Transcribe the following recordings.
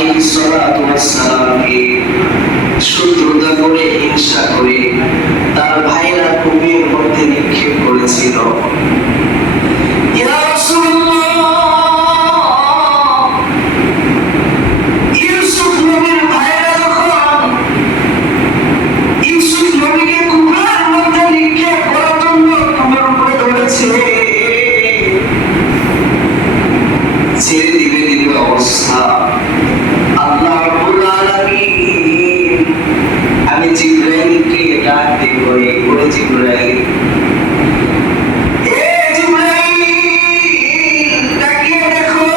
আলাইহিস সালাতু ওয়াস সালামকে শত্রুতা করে, হিংসা করে তার ভাইরা কুপির মধ্যে নিক্ষেপ করেছিল। ইয়া রাসূলুল্লাহ, ইউসুফ নবীর ভাইরা যখন ইউসুফ নবীকে কুপির মধ্যে নিক্ষেপ করার জন্য কুপির উপরে ধরেছে, ছেড়ে দিবে দিবে অবস্থা। আল্লাহ রাব্বুল আলামিন আমি জিবরাইলকে ডাক দিয়ে বলে, জিবরাইল, এ জিবরাইল, তাকিয়ে দেখো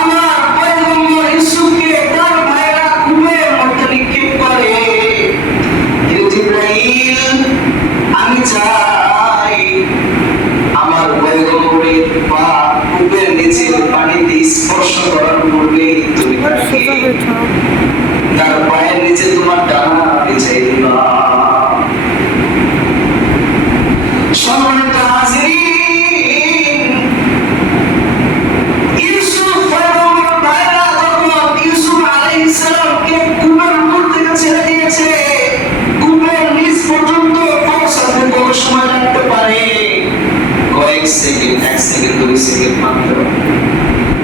আমার পয়গম্বর ইউসুফকে তার ভাইরা কুপির মধ্যে নিক্ষেপ করে। এ জিবরাইল, আমি চাই আমার পয়গম্বরের পা কূপের নিচে পানিতে স্পর্শ করার পূর্বে তুমি তার পায়ের নিচে তোমার ডানা বিছাই দিবা। সম্মানিত হাজিরিন, ইউসুফ পয়গম্বর ভাইরা যখন ইউসুফ আলাইহিস সালামকে কূপের উপর থেকে ছেড়ে দিয়েছে, কূপের নিচ পর্যন্ত পৌঁছাতে কত সময় লাগতে পারে? কয়েক সেকেন্ড, 1 সেকেন্ড, 2 সেকেন্ড মাত্র,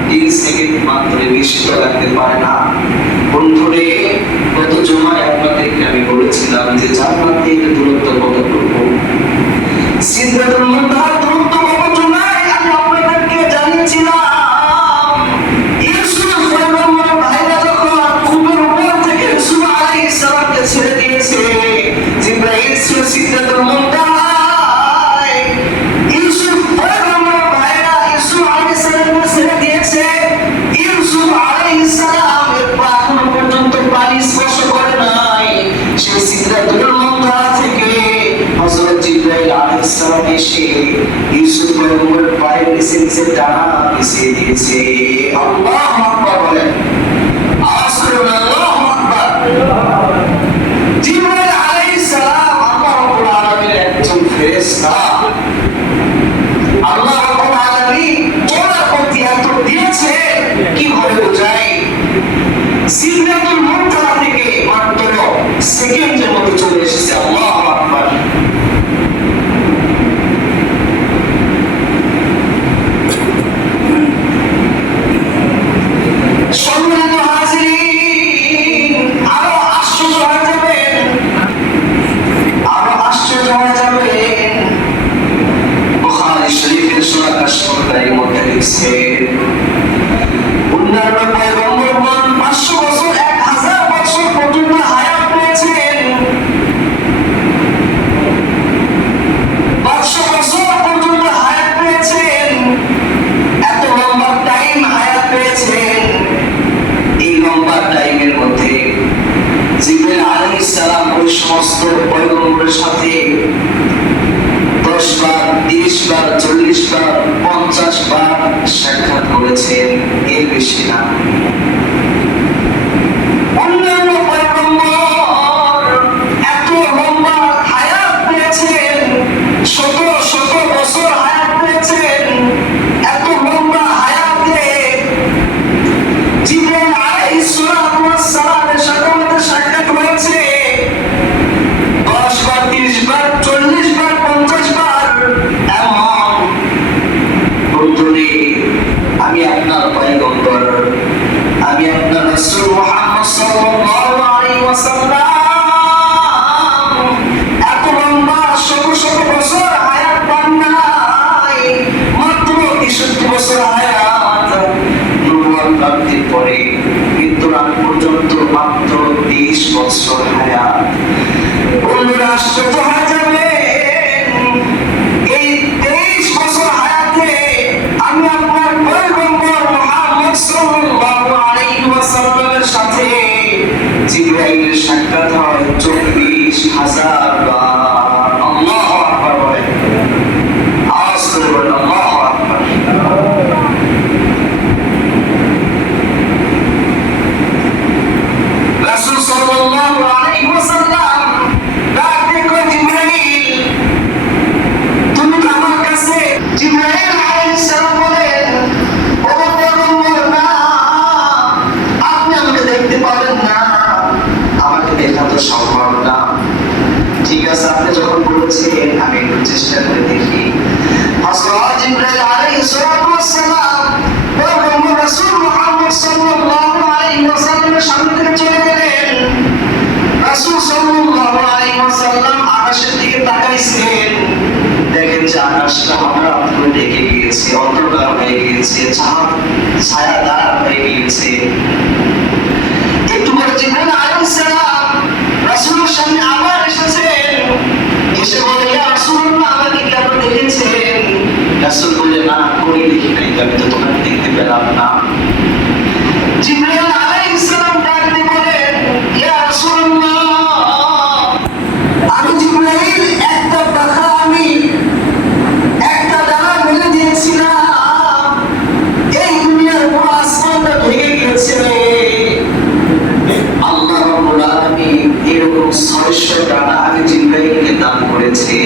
3 সেকেন্ড মাত্র, বেশি তো লাগতে পারে না। বন্ধুরে, গত জুমায় আপনাদেরকে আমি বলেছিলাম যে জান্নাত থেকে দূরত্ব কতটুকু, সিদরাতুল মুনতাহার দূরত্ব কত নাই আমি আপনাদেরকে জানিয়েছিলাম। ইউসুফ পয়গম্বর ভাইরা যখন কূপের উপর থেকে ইউসুফ আলাইহিস সালামকে ছেড়ে দিয়েছে, জিবরাইল ছিল সিদরাতুল মুনতাহায়, ইউসুফ পয়গম্বর ভাইরা ইউসুফ আলাইহিস সালামকে ছেড়ে দিয়েছে। ইউসুফ আলাইহিস সালামের পা এখনো পর্যন্ত পানি স্পর্শ করে নাই। সেই সিদরাতুল মুনতাহা থেকে হযরত জিবরাইল আলাইহিস সালাম এসে ইউসুফ পয়গম্বরের পায়ের নিচে নিচে ডানা বিছিয়ে দিয়েছে। আল্লাহু আকবার বলেন, আওয়াজ করে আল্লাহু আকবার। জিবরাইল আলাইহিস সালাম আল্লাহ রাব্বুল আলামিনের একজন ফেরেশতা। আল্লাহ রাব্বুল আলামিন ওনার প্রতি এত দিয়েছে কিভাবে বোঝাই? সিদরাতুল মুনতাহা থেকে মাত্র সেকেন্ডের মতো চলে এসেছে। আল্লাহু আকবার। সম্মানিত হাজিরিন, আরো আশ্চর্য হয়ে যাবেন, আরো আশ্চর্য হয়ে যাবেন। বুখারী শরীফের সূরা কাশফের মধ্যে লিখছে, অন্যান্য পয়গম্বরগণ 500 বছর, 1000 বছর পর্যন্ত হায়াত পেয়েছেন। 500 বছর পর্যন্ত হায়াত পেয়েছেন, এত লম্বা টাইম হায়াত পেয়েছেন। এই লম্বা টাইমের মধ্যে জিবরাইল আলাইহিস সালাম ওই সমস্ত পয়গম্বরের সাথে 10 বার, 30 বার, 40 বার, 50 বার সাক্ষাৎ করেছেন, এর বেশি না। অন্যান্য পয়গম্বর এত লম্বা হায়াত পেয়েছেন, শত শত বছর হায়াত পেয়েছেন। এত লম্বা হায়াতে জিবরাইল আলাইহিস সালামের সাথে আমাদের সাক্ষাৎ হয়েছে 10 বার, 30 বার, 40 বার, 50 বার। এমন বন্ধুরে, আমি আপনার পয়গম্বর, আমি আপনার রাসূল মুহাম্মদ সাল্লাল্লাহু আলাইহি ওয়াসাল্লাম এত লম্বা শত শত বছর হায়াত পান নাই, মাত্র 63 বছর হায়াত। নবুয়ত প্রাপ্তির পরে মৃত্যুর আগ পর্যন্ত মাত্র 30 বছর হায়াত। বন্ধুরা, আশ্চর্য হয়ে যাবেন, এই 23 বছর হায়াতে আমি আপনার পয়গম্বর মুহাম্মদ সাল্লাল্লাহু আলাইহি ওয়াসাল্লামের সাথে জিবরাইলের সাক্ষাৎ হয় 24,000 বার। আল্লাহু আকবার বলেন, আওয়াজ করে বলেন আল্লাহু আকবার। গিয়েছে, ছায়াদার হয়ে গিয়েছে। একটু পরে জিবরাইল আলাইহিস সালাম রাসূলের সামনে আবার এসেছেন, এসে বলে, ইয়া রাসূলুল্লাহ, আমাকে কি আপনি দেখেছেন? রাসূল বলে, না, কই দেখি নাই, আমি তো তোমাকে দেখতে পেলাম না। জিবরাইল আলাইহিস সালাম ডাক দিয়ে বলেন, ইয়া রাসূলুল্লাহ, আমি জিবরাইল একটা ডানা মেলে দিয়েছিলাম, এই দুনিয়ার পুরো আসমানটা ভেঙে গিয়েছে। আল্লাহ রাব্বুল আলামিন এরকম 600 ডানা আমি জিবরাইলকে দান করেছে।